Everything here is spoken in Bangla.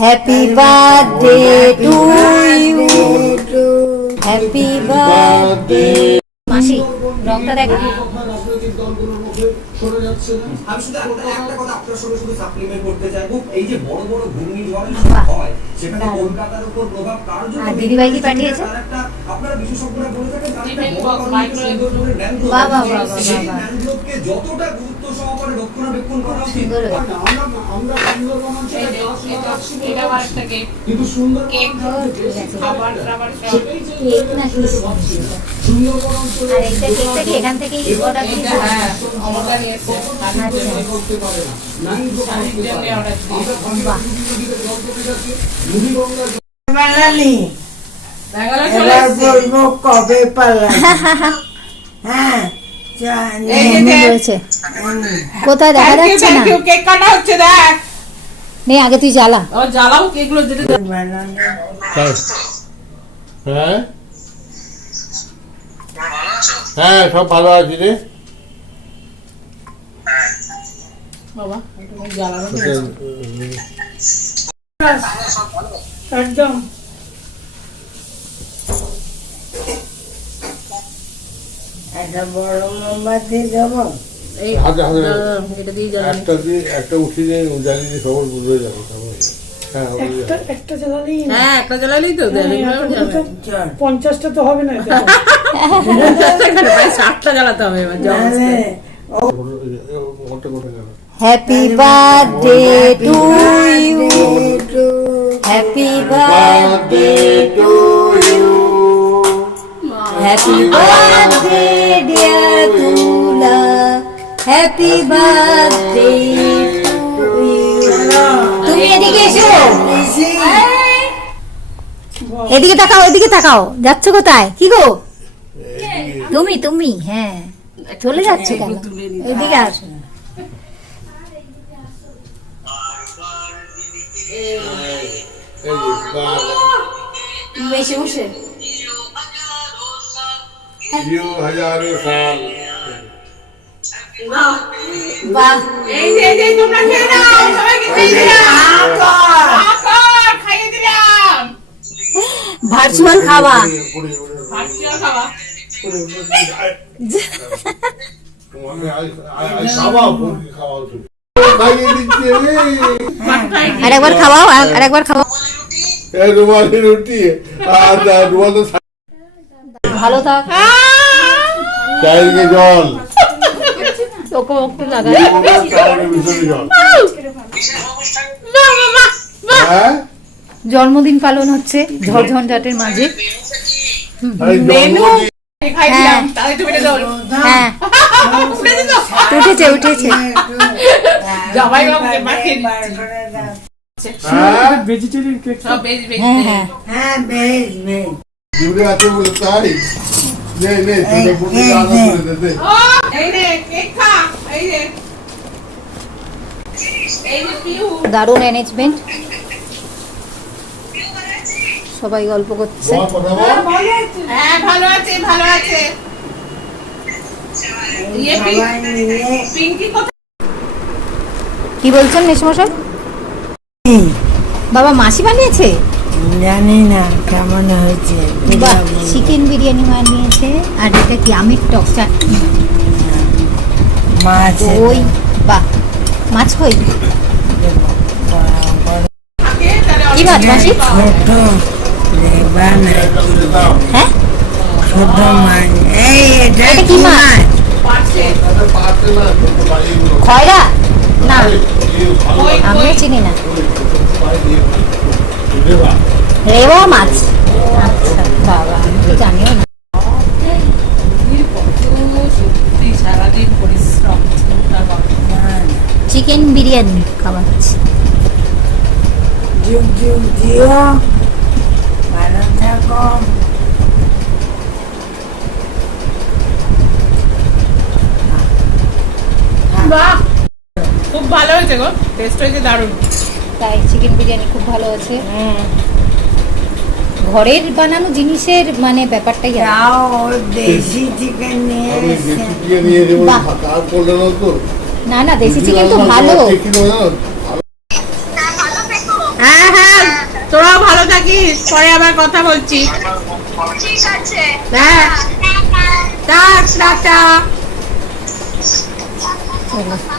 Happy birthday to you. Happy birthday. মাসি রংটা দেখ। আমি শুধু একটা কথা আপনার সঙ্গে শুধু সাপ্লিমেন্ট করতে চাইবো, এই যে বড় বড় ঘূর্ণিঝড় হয় সেখানে কলকাতার উপর প্রভাব কার জন্য? আর দিদি ভাই কি পাঠিয়েছে? আপনারা বিশেষজ্ঞরা বলে থাকেন ম্যানগ্রোভকে যতটা গুরুত্ব সহকারে রক্ষণাবেক্ষণ করা উচিত। আমরা কিন্তু সুন্দর কেক না কি সুন্দরবন অঞ্চলে আর একটা কেকটা কি এখান থেকেই অর্ডার দিতে? হ্যাঁ অর্ডার নিয়েছে। করতে পারে না বাঙালি এবার বলবো কবে পালা। হ্যাঁ কোথায় দেখা যাচ্ছে না? কেক কাটা হচ্ছে দেখ। নেই আগে তুই জ্বালা। জ্বালাও কেকগুলো যেটা হ্যাঁ হ্যাঁ সব ভালো আছি রে বাবা জ্বালানো একদম একটা বড় মোমবাতি দেবো। এই হাতে হাতে এটা দিয়ে জ্বালানো একটা উঠিয়ে জ্বালিয়ে সবার বুঝে যাবে হ্যাঁ একটা জ্বালালেই তো 50টা তো হবে না, 60টা জ্বালাতে হবে এবার। Happy birthday to you. Happy birthday to you. Happy birthday dear Tula. Happy birthday to you. তুমি এদিকে এসো। এদিকে তাকাও, এদিকে তাকাও। যাচ্ছ কোথায়? কি গো তুমি? হ্যাঁ চলে যাচ্ছ কেন? এদিকে আসো। বসে বসে हजारों साल বাহ। এই যে তোমরা খেয়ে নাও, সবাইকে খেয়ে দিলাম, খাইয়ে দিলাম। ভার্চুয়াল খাওয়া। ভার্চুয়াল খাওয়া। আরেকবার খাওয়াও, আরেকবার খাওয়াও। रुमाली रोटी रुमाल तो ভালো থাক। চাইলে জল তোকে মুখে লাগাই। জল হ্যাঁ জন্মদিন পালন হচ্ছে ঝড়ঝঞ্ঝাটের মাঝে। মেনু খাই দিলাম, তাই তো বেটে দাও। হ্যাঁ উঠেছে জামাই বাবুকে মাখিয়ে ভেজিটেরিয়ান কেক সব বেজ বেজ। হ্যাঁ হ্যাঁ বেশ বেশ। জুড়ে আছে বলে তাই নে নে তোকে পুরো আনন্দ করে দে এই রে কেক খা। এই রে পিউ। দারুণ ম্যানেজমেন্ট। সবাই গল্প করছে। বল কথা বল হ্যাঁ ভালো আছে ভালো আছে। ইয়ে পিঙ্কি কোথায়? কি বলছেন মেশমশাই? বাবা মাসি বানিয়েছে? জানি না কেমন হয়েছে। বাহ, চিকেন বিরিয়ানি বানিয়েছে। আর এটা কি আমের টক চাটনি। মাছ ওই বাহ, মাছ কই? কি মাছ মাসি? ছোট লেবা না হ্যাঁ ছোট মাছ। এই এটা এটা কি মাছ? খয়রা না, আমিও চিনি না। রেওয়া মাছ। আচ্ছা বাবা, আমি তো জানিও না। সারাদিন পরিশ্রম। চিকেন বিরিয়ানি খাওয়াচ্ছি। যুগ যুগ জিও, ভালো থাকো। বাহ খুব ভালো হয়েছে গো, টেস্ট হয়েছে দারুণ। তাই চিকেন বিরিয়ানি খুব ভালো আছে। ঘরের বানানো জিনিসের মানে ব্যাপারটাই আলাদা। তাও দেশি চিকেন নিয়ে আমি এসে বেশি দিয়ে নিয়ে দেবো বাহ। কাজ করলে না তো না না, দেশি চিকেন তো ভালো। ঠিক নয় হ্যাঁ হ্যাঁ থাকিস, পরে আবার কথা বলছি। ঠিক আছে। হ্যাঁ, টাটা। চলো